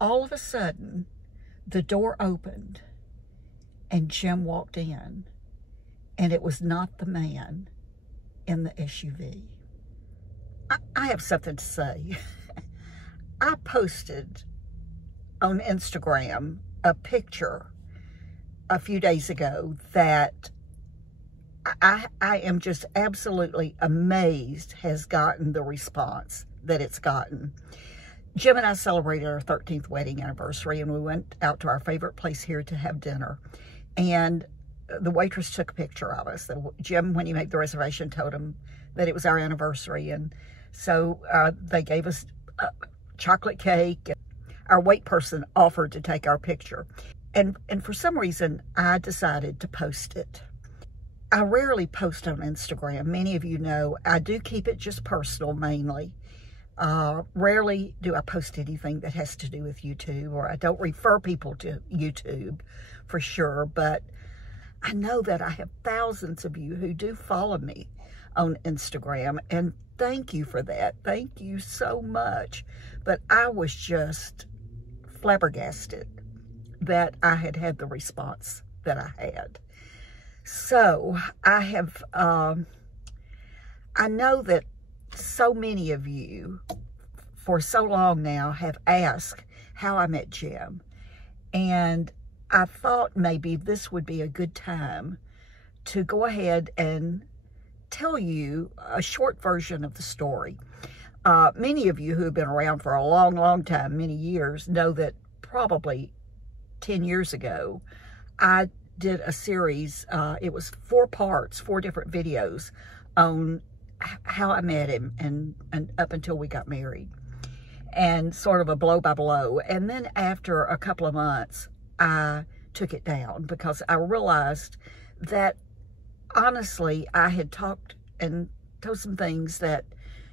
all of a sudden, the door opened and Jim walked in, and it was not the man in the SUV. I have something to say. I posted on Instagram a picture a few days ago that I am just absolutely amazed has gotten the response that it's gotten. Jim and I celebrated our 13th wedding anniversary, and we went out to our favorite place here to have dinner. And the waitress took a picture of us. Jim, when he made the reservation, told him that it was our anniversary. And so they gave us chocolate cake. Our wait person offered to take our picture. And for some reason, I decided to post it. I rarely post on Instagram. Many of you know I do keep it just personal mainly. Rarely do I post anything that has to do with YouTube, or I don't refer people to YouTube for sure, but I know that I have thousands of you who do follow me on Instagram, and thank you for that. Thank you so much. But I was just flabbergasted that I had the response that I had. So I have, I know that so many of you for so long now have asked how I met Jim. And I thought maybe this would be a good time to go ahead and tell you a short version of the story. Many of you who have been around for a long, long time, many years, know that probably 10 years ago, I did a series, it was 4 parts, 4 different videos on how I met him and up until we got married, and sort of a blow by blow. And then after a couple of months, I took it down because I realized that honestly, I had talked and told some things that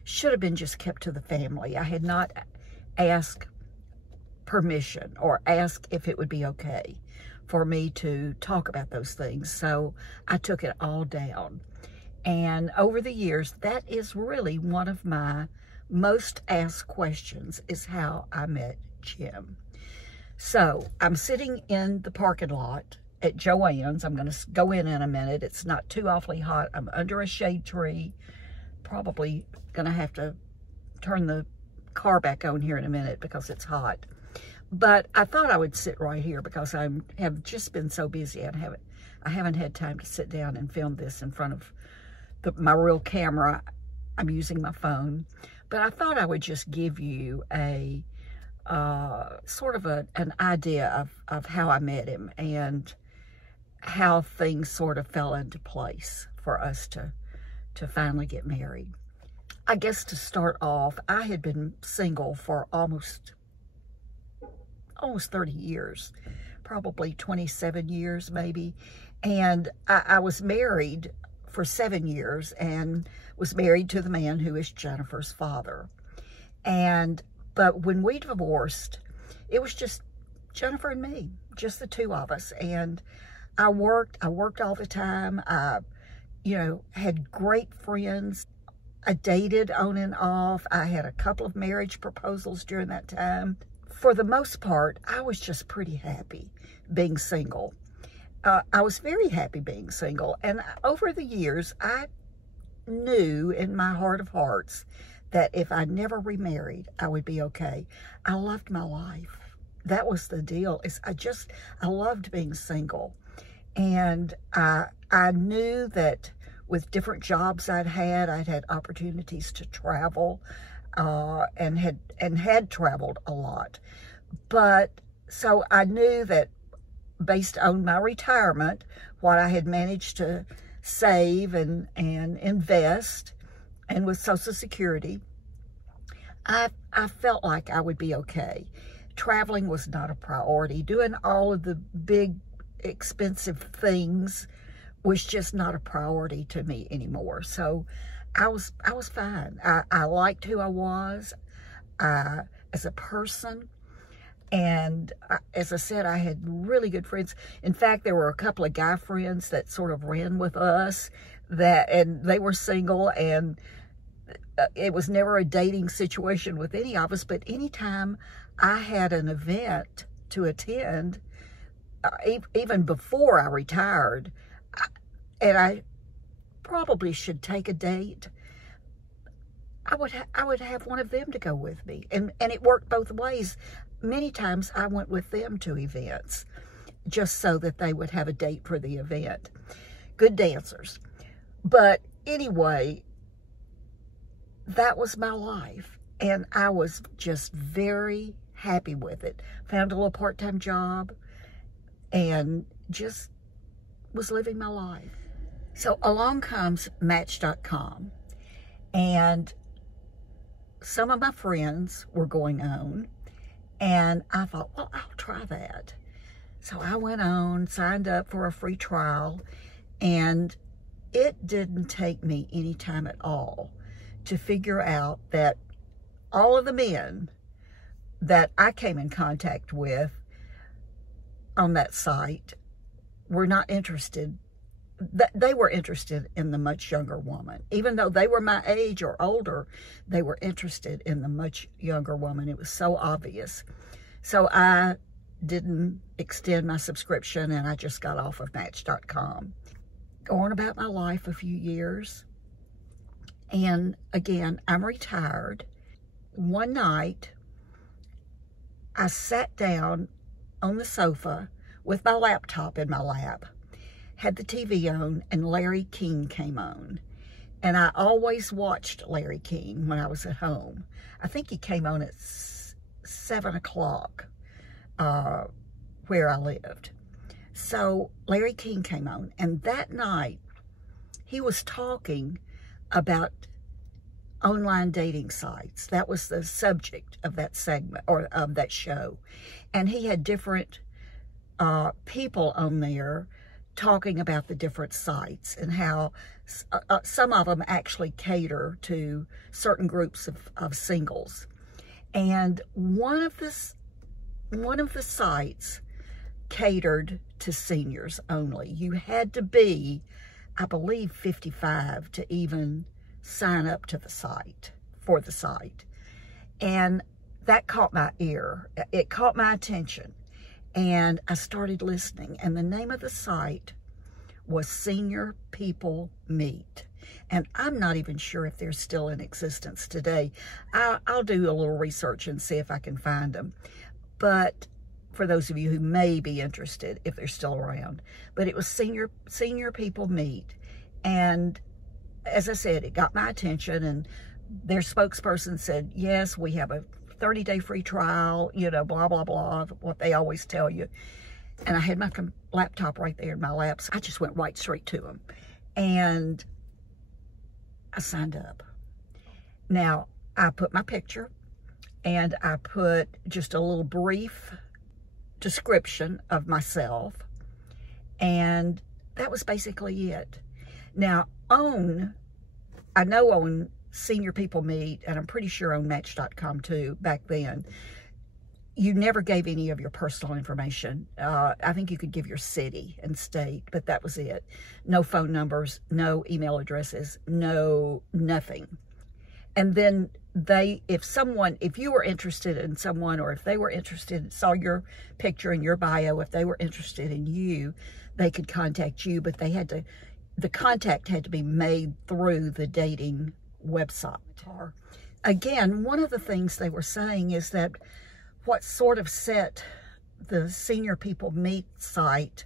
should have been just kept to the family. I had not asked permission or asked if it would be okay for me to talk about those things. So I took it all down. And over the years, that is really one of my most asked questions, is how I met Jim. So I'm sitting in the parking lot at Joann's. I'm going to go in a minute. It's not too awfully hot. I'm under a shade tree. Probably going to have to turn the car back on here in a minute because it's hot. But I thought I would sit right here because I have just been so busy. I haven't had time to sit down and film this in front of my real camera. I'm using my phone. But I thought I would just give you a sort of an idea of how I met him and how things sort of fell into place for us to finally get married. I guess to start off, I had been single for almost 30 years, probably 27 years maybe. And I was married for 7 years and was married to the man who is Jennifer's father. But when we divorced, it was just Jennifer and me, just the two of us. And I worked all the time. I, had great friends. I dated on and off. I had a couple of marriage proposals during that time. For the most part, I was just pretty happy being single. I was very happy being single. And over the years, I knew in my heart of hearts that if I never remarried, I would be okay. I loved my life. That was the deal. I loved being single. And I knew that with different jobs I'd had opportunities to travel, and had traveled a lot. But so I knew that based on my retirement, what I had managed to save and invest, and with Social Security, I felt like I would be okay. Traveling was not a priority. Doing all of the big, expensive things was just not a priority to me anymore. So I was fine. I liked who I was as a person. And as I said, I had really good friends. In fact, there were a couple of guy friends that sort of ran with us, and they were single, and it was never a dating situation with any of us. But anytime I had an event to attend even before I retired, and I probably should take a date. I would have one of them to go with me, and it worked both ways. Many times I went with them to events just so that they would have a date for the event. Good dancers. But anyway, that was my life, and I was just very happy with it. Found a little part-time job and just was living my life. So along comes Match.com, and some of my friends were going on, and I thought, well, I'll try that. So I went on, signed up for a free trial, and it didn't take me any time at all to figure out that all of the men that I came in contact with on that site were not interested. They were interested in the much younger woman. Even though they were my age or older, they were interested in the much younger woman. It was so obvious. So I didn't extend my subscription, and I just got off of Match.com. Going about my life a few years. And again, I'm retired. One night, I sat down on the sofa with my laptop in my lap, had the TV on, and Larry King came on. And I always watched Larry King when I was at home. I think he came on at 7 o'clock where I lived. So Larry King came on, and that night he was talking about online dating sites. That was the subject of that segment, or of that show. And he had different people on there talking about the different sites and how some of them actually cater to certain groups of singles. And one of the sites catered to seniors only. You had to be, I believe, 55 to even sign up to the site, for the site. And that caught my ear. It caught my attention. And I started listening. And the name of the site was Senior People Meet. And I'm not even sure if they're still in existence today. I'll do a little research and see if I can find them. But for those of you who may be interested, if they're still around. But it was Senior People Meet. And as I said, it got my attention, and their spokesperson said, yes, we have a 30-day free trial, you know, blah, blah, blah, what they always tell you. And I had my laptop right there in my lap, so I just went right straight to them. And I signed up. Now, I put my picture, and I put just a little brief description of myself, and that was basically it. Now, I know on Senior People Meet, and I'm pretty sure on Match.com too, back then, you never gave any of your personal information. I think you could give your city and state, but that was it. No phone numbers, no email addresses, no nothing. And then if you were interested in someone, or if they were interested, saw your picture and your bio, if they were interested in you, they could contact you, but the contact had to be made through the dating website. Again, one of the things they were saying is that what sort of set the Senior People Meet site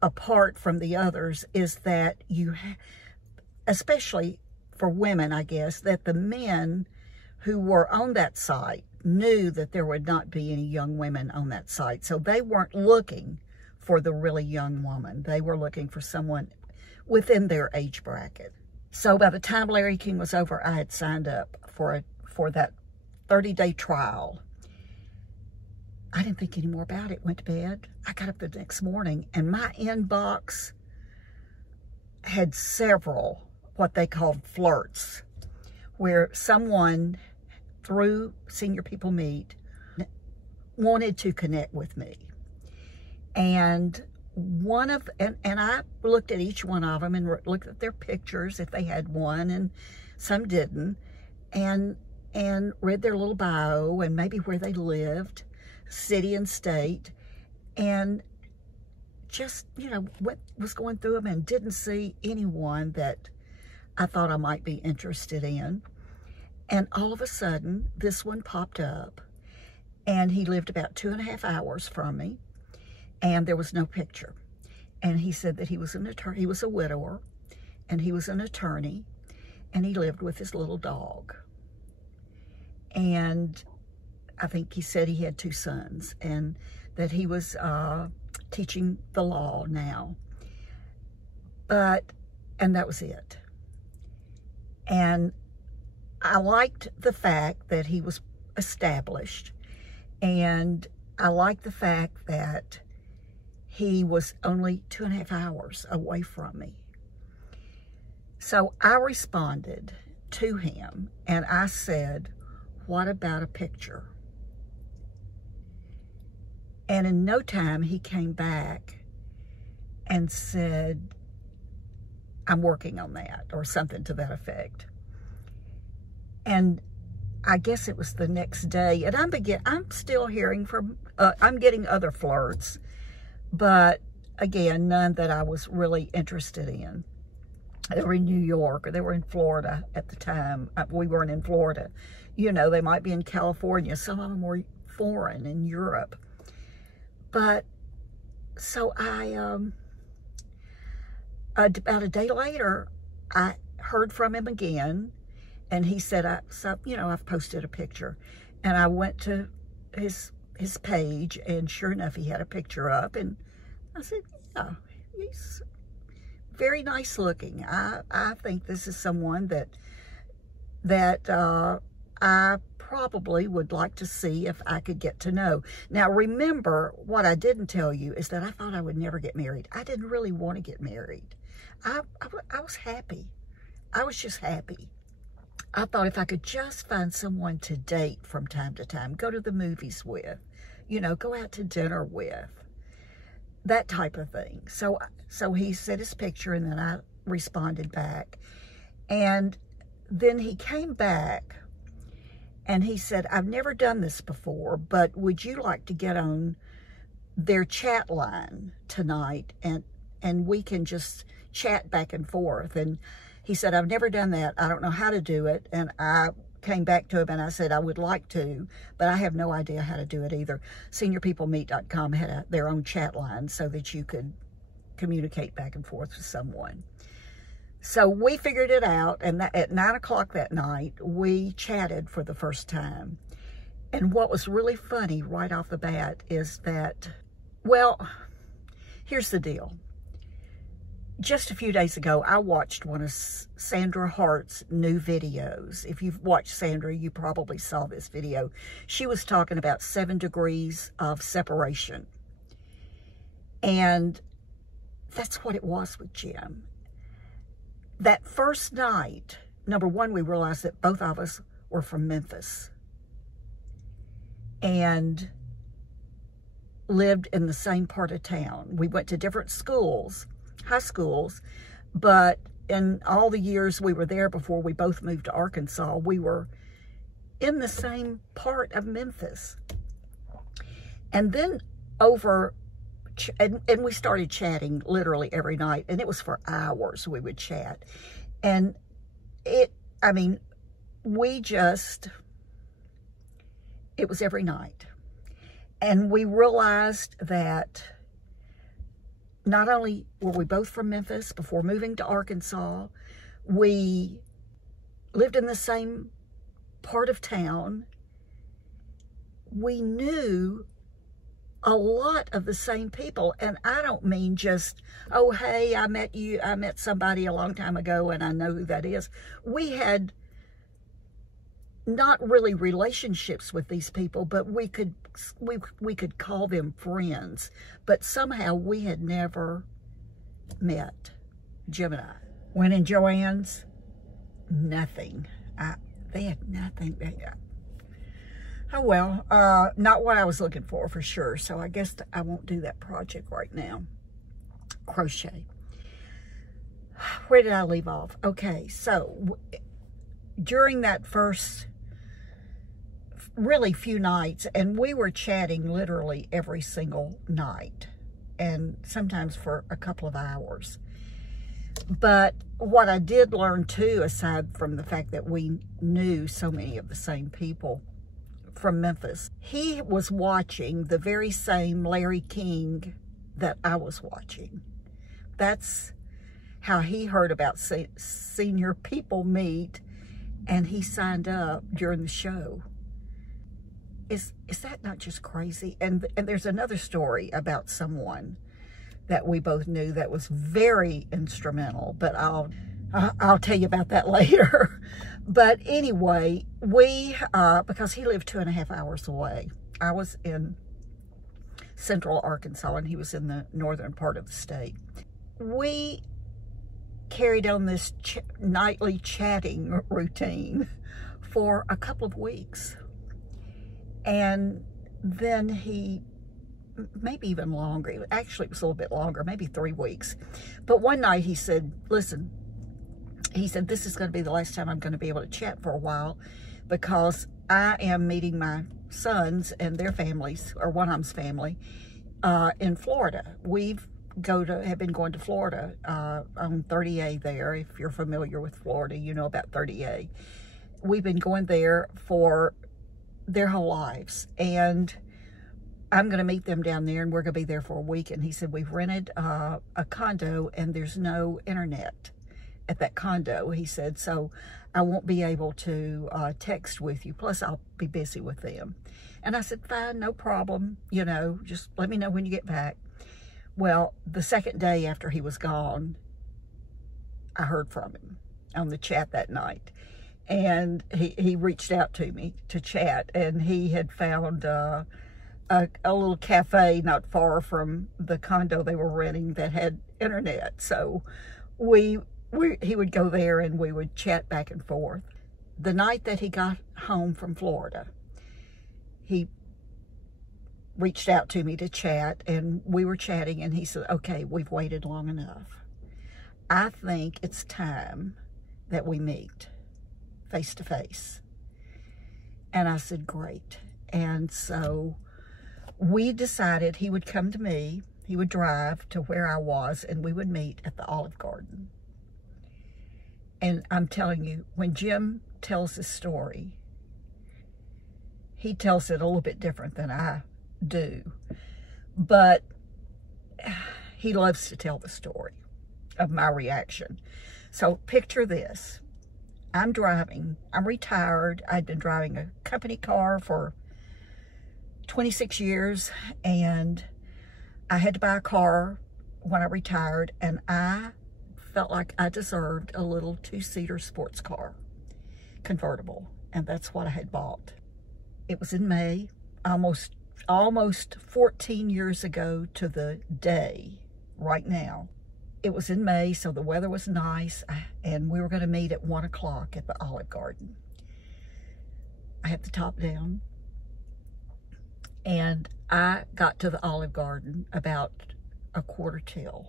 apart from the others is that especially for women, I guess, that the men who were on that site knew that there would not be any young women on that site. So they weren't looking for the really young woman. They were looking for someone within their age bracket. So by the time Larry King was over, I had signed up for that 30-day trial. I didn't think any more about it. Went to bed. I got up the next morning, and my inbox had several what they called flirts, where someone through Senior People Meet wanted to connect with me. And I looked at each one of them and looked at their pictures if they had one, and some didn't. And and read their little bio and maybe where they lived, city and state, and just, you know, what was going through them, and didn't see anyone that I thought I might be interested in. And all of a sudden, this one popped up, and he lived about 2.5 hours from me, and there was no picture. And he said that he was an attorney, he was a widower, and he was an attorney, and he lived with his little dog. And I think he said he had 2 sons, and that he was teaching the law now. And that was it. And I liked the fact that he was established, and I liked the fact that he was only 2.5 hours away from me. So I responded to him, and I said, "What about a picture?" And in no time, he came back and said, "I'm working on that," or something to that effect. And I guess it was the next day, and I'm still hearing from, I'm getting other flirts, but again, none that I was really interested in. They were in New York, or they were in Florida at the time. We weren't in Florida. You know, they might be in California. Some of them were foreign, in Europe. But, so about a day later, I heard from him again, and he said, you know, I've posted a picture. And I went to his page, and sure enough, he had a picture up, and I said, yeah, he's very nice looking. I think this is someone that I probably would like to see if I could get to know. Now, remember, what I didn't tell you is that I thought I would never get married. I didn't really want to get married. I was happy. I was just happy. I thought if I could just find someone to date from time to time, go to the movies with, you know, go out to dinner with, that type of thing. So he sent his picture, and then I responded back. And then he came back, and he said, "I've never done this before, but would you like to get on their chat line tonight, and we can just chat back and forth?" And he said, "I've never done that. I don't know how to do it." And I came back to him, and I said, "I would like to, but I have no idea how to do it either." SeniorPeopleMeet.com had their own chat line so that you could communicate back and forth with someone. So we figured it out, and at 9 o'clock that night, we chatted for the first time. And what was really funny right off the bat is that, well, here's the deal. Just a few days ago, I watched one of Sandra Hart's new videos. If you've watched Sandra, you probably saw this video. She was talking about 7 degrees of separation. And that's what it was with Jim. That first night, number one, we realized that both of us were from Memphis and lived in the same part of town. We went to different schools, high schools, but in all the years we were there before we both moved to Arkansas, we were in the same part of Memphis. And then and we started chatting literally every night, and it was for hours we would chat. And it was every night. And we realized that not only were we both from Memphis before moving to Arkansas, we lived in the same part of town. We knew a lot of the same people. And I don't mean just, oh, hey, I met somebody a long time ago and I know who that is. We had not really relationships with these people, but we could call them friends. But somehow we had never met, Jim and I. When in Joanne's, nothing. They had nothing. Oh, well, not what I was looking for sure. So I guess I won't do that project right now. Crochet. Where did I leave off? Okay, so during that first really few nights, and we were chatting literally every single night, and sometimes for a couple of hours. But what I did learn too, aside from the fact that we knew so many of the same people from Memphis, he was watching the very same Larry King that I was watching. That's how he heard about Senior People Meet, and he signed up during the show. Is that not just crazy? And there's another story about someone that we both knew that was very instrumental, but I'll tell you about that later. But anyway, we, because he lived 2.5 hours away. I was in central Arkansas and he was in the northern part of the state. We carried on this nightly chatting routine for a couple of weeks. And then he, maybe even longer, actually it was a little bit longer, maybe 3 weeks. But one night he said, listen, he said, this is going to be the last time I'm going to be able to chat for a while, because I am meeting my sons and their families, or one of them's family, in Florida. Have been going to Florida on 30A there. If you're familiar with Florida, you know about 30A. We've been going there for their whole lives, and I'm going to meet them down there, and we're going to be there for a week. And he said, we've rented a condo, and there's no internet at that condo. He said, so I won't be able to text with you. Plus, I'll be busy with them. And I said, fine, no problem. You know, just let me know when you get back. Well, the second day after he was gone, I heard from him on the chat that night. And he reached out to me to chat, and he had found a little cafe not far from the condo they were renting that had internet. So he would go there and we would chat back and forth. The night that he got home from Florida, he reached out to me to chat, and we were chatting, and he said, okay, we've waited long enough. I think it's time that we meet face to face. And I said, great. And so we decided he would come to me, he would drive to where I was, and we would meet at the Olive Garden. And I'm telling you, when Jim tells his story, he tells it a little bit different than I do. But he loves to tell the story of my reaction. So picture this. I'm driving. I'm retired. I'd been driving a company car for 26 years, and I had to buy a car when I retired, and I felt like I deserved a little 2-seater sports car, convertible, and that's what I had bought. It was in May, almost 14 years ago to the day right now. It was in May, so the weather was nice, and we were going to meet at 1 o'clock at the Olive Garden. I had the top down, and I got to the Olive Garden about 1:15.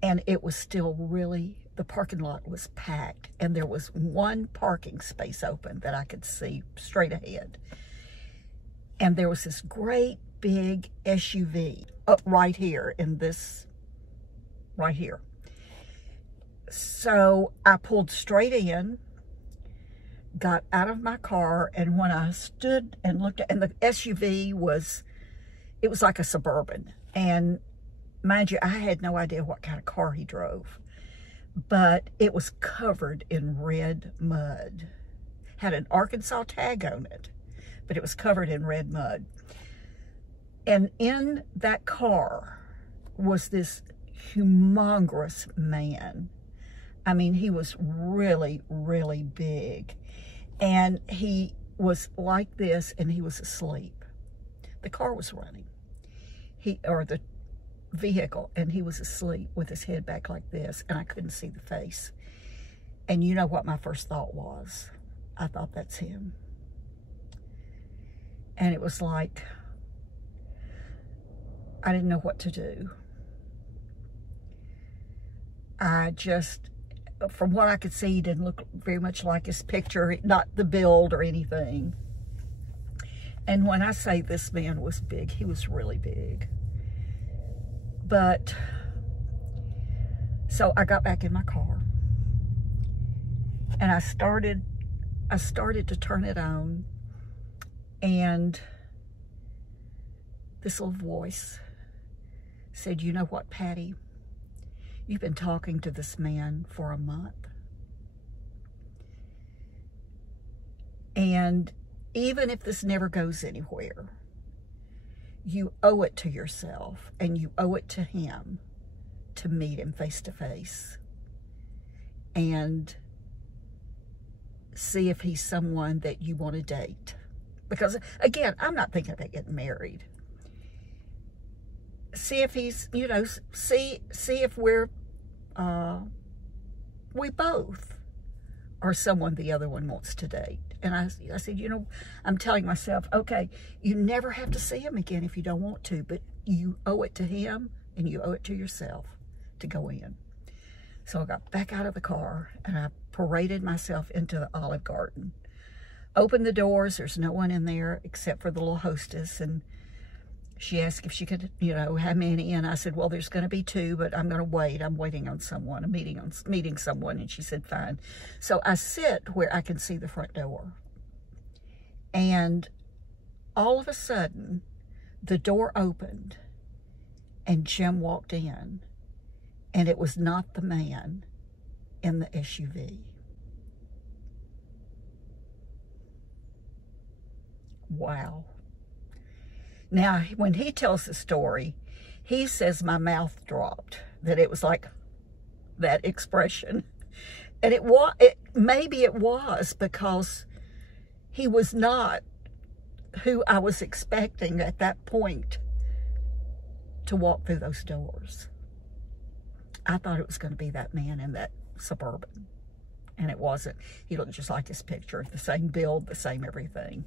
And it was still the parking lot was packed, and there was one parking space open that I could see straight ahead. And there was this great big SUV up right here right here. So I pulled straight in, got out of my car, and when I stood and looked at, and the SUV it was like a Suburban. And mind you, I had no idea what kind of car he drove, but it was covered in red mud. Had an Arkansas tag on it, but it was covered in red mud. And in that car was this humongous man. I mean, he was really, really big. And he was like this, and he was asleep. The car was running. Or the vehicle, and he was asleep with his head back like this, and I couldn't see the face. And you know what my first thought was? I thought, that's him. And it was like, I didn't know what to do. I just from what I could see, he didn't look very much like his picture, not the build or anything. And when I say this man was big, he was really big. But, so I got back in my car and I started to turn it on, and this little voice said, "You know what, Patty? You've been talking to this man for a month. And even if this never goes anywhere, you owe it to yourself and you owe it to him to meet him face to face and see if he's someone that you want to date." Because, again, I'm not thinking about getting married. See if he's, you know, see if we both are someone the other one wants to date. And I said, you know, I'm telling myself, okay, you never have to see him again if you don't want to, but you owe it to him and you owe it to yourself to go in. So I got back out of the car and I paraded myself into the Olive Garden. Opened the doors, there's no one in there except for the little hostess, and she asked if she could, you know, have many, and I said, well, there's going to be 2, but I'm going to wait. I'm waiting on someone. I'm meeting someone, and she said, fine. So I sit where I can see the front door, and all of a sudden, the door opened, and Jim walked in, and it was not the man in the SUV. Wow. Now, when he tells the story, he says my mouth dropped, that it was like that expression. And maybe it was because he was not who I was expecting at that point to walk through those doors. I thought it was going to be that man in that Suburban, and it wasn't. He looked just like his picture, the same build, the same everything.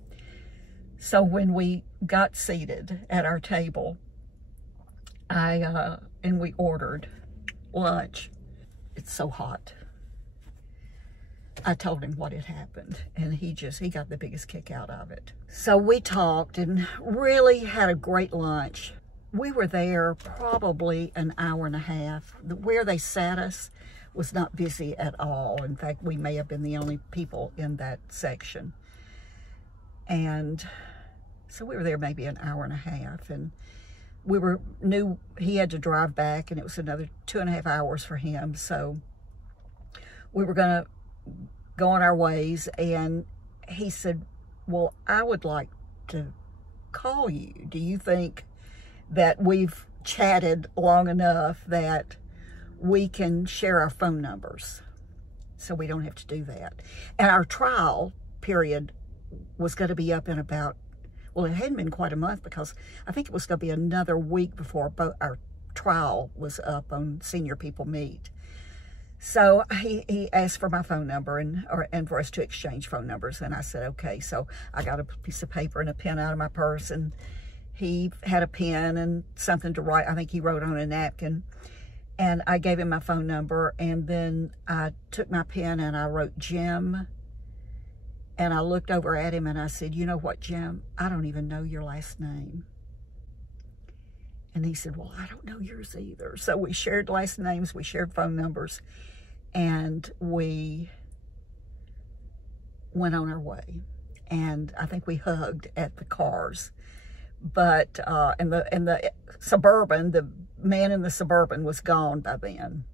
So when we got seated at our table, and we ordered lunch. It's so hot. I told him what had happened, and he got the biggest kick out of it. So we talked and really had a great lunch. We were there probably an hour and a half. Where they sat us was not busy at all. In fact, we may have been the only people in that section. And so we were there maybe an hour and a half, and knew he had to drive back, and it was another 2.5 hours for him. So we were gonna go on our ways, and he said, well, I would like to call you. Do you think that we've chatted long enough that we can share our phone numbers so we don't have to do that? And our trial period was going to be up in about, well, it hadn't been quite a month, because I think it was going to be another week before our trial was up on Senior People Meet. So he asked for my phone number and for us to exchange phone numbers. And I said, okay. So I got a piece of paper and a pen out of my purse, and he had a pen and something to write. I think he wrote on a napkin. And I gave him my phone number, and then I took my pen and I wrote Jim. And I looked over at him and I said, you know what, Jim? I don't even know your last name. And he said, well, I don't know yours either. So we shared last names, we shared phone numbers, and we went on our way. And I think we hugged at the cars. But in the Suburban, the man in the Suburban was gone by then.